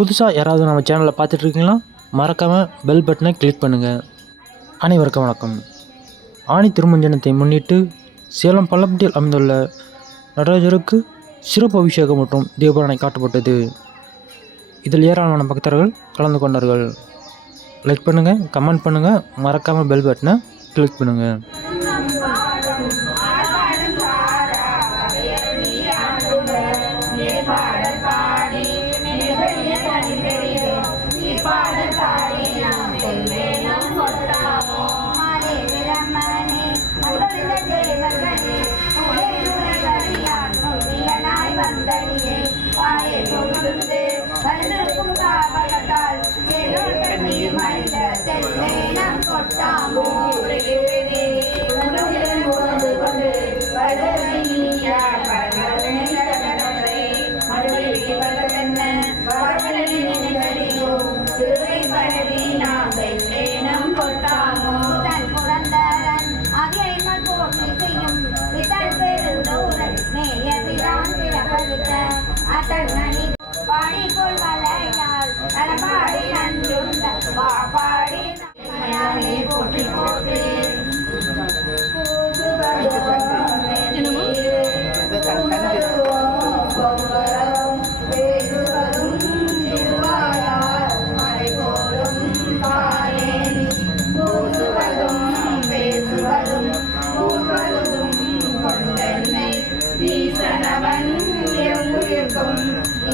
புதுசாக யாராவது நம்ம சேனலில் பார்த்துட்ருக்கீங்களா? மறக்காமல் பெல் பட்டனை கிளிக் பண்ணுங்கள் அனைவருக்கும் வணக்கம். ஆணி திருமஞ்சனத்தை முன்னிட்டு சேலம் பல்லப்பட்டியில் அமைந்துள்ள நடராஜருக்கு சிறப்பு அபிஷேகம் மற்றும் தீபாரணை காட்டப்பட்டது. இதில் ஏராளமான பக்தர்கள் கலந்து கொண்டார்கள். லைக் பண்ணுங்கள் கமெண்ட் பண்ணுங்கள் மறக்காமல் பெல் பட்டனை கிளிக் பண்ணுங்கள் பரவீனா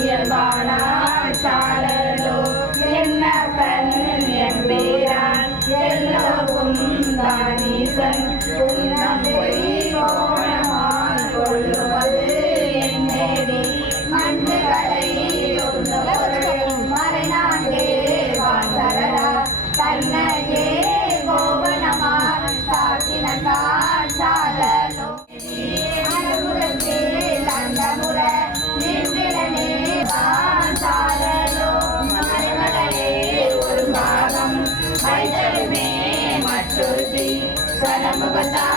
இயல்பானால் சாலலோ என்ன பண்ணு என் பேரான்? 감사합니다.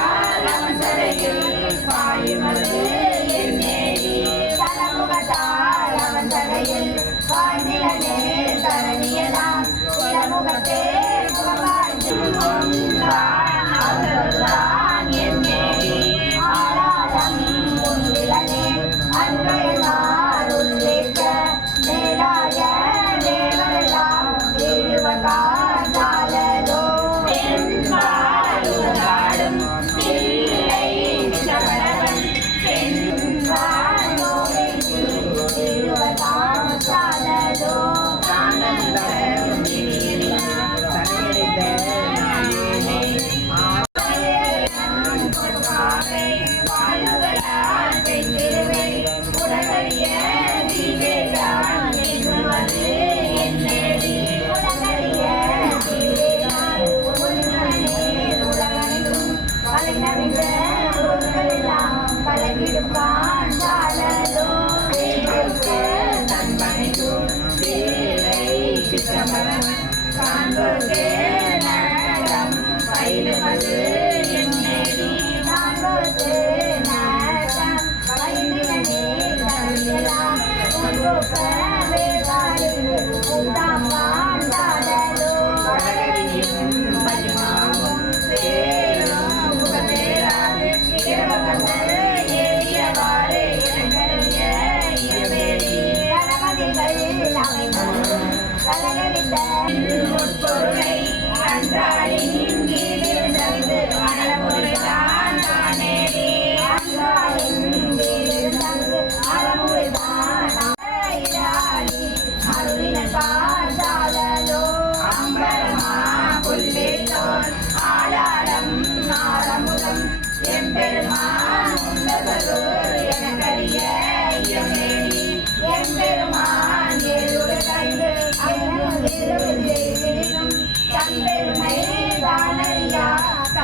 Bye.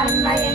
拜拜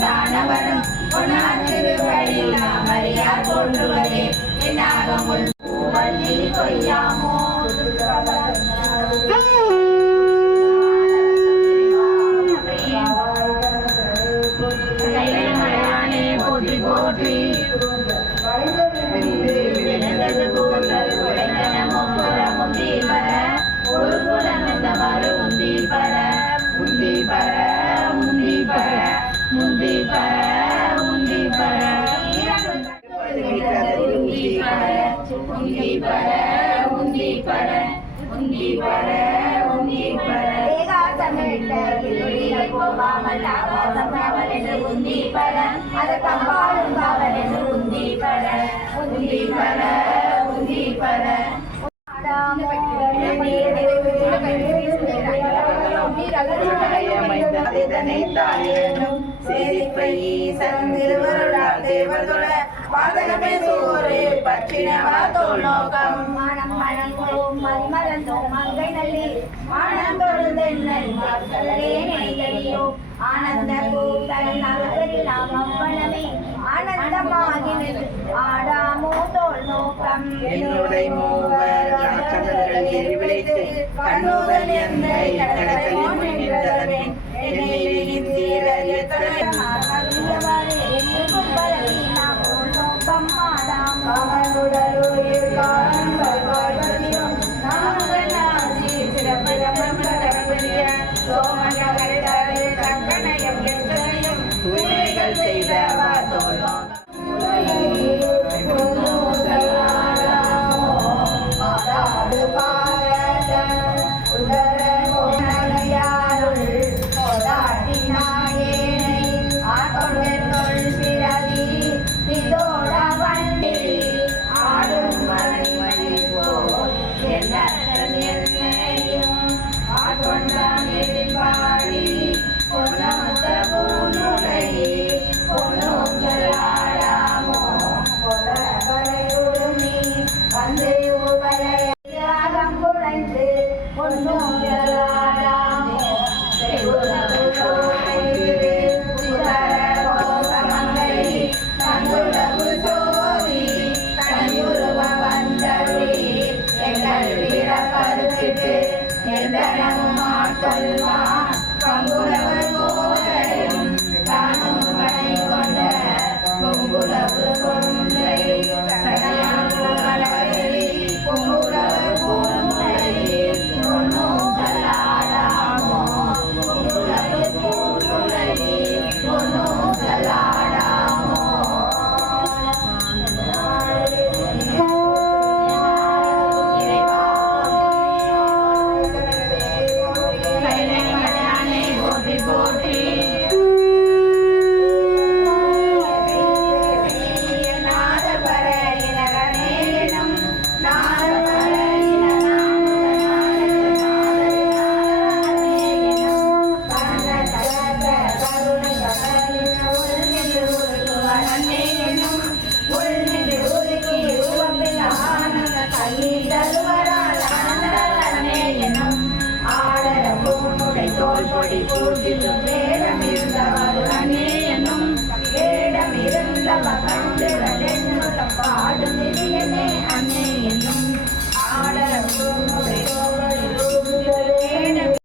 காணவரும் பொன்னார் திருவடி நாம் ఆకాశం కావలెను ఉంది పడ అదకంపాలం కావలెను ఉంది పడ ఉంది పడ ఉంది పడ மண்மலந்தோ மங்கை நல்லி மானம் தொழுந்தென்னை மக்களே நெய்தலியோ ஆனந்த கூத்தன் நகரிலாம் அவ்வளவே. ஆனந்தமாகிறது ஆடாமோ தோல் நோக்கம். என்னுடைய மூவர் கணக்கங்கள் எரிவிளைத்து கண்ணோதல் எந்த அவனுடன் உயிர்கால எந்தரவும் ஆட்கொள்வார் பங்குரவர் தருவரால் ஆடரமும் உடை தோல் பொடி பூதிலும்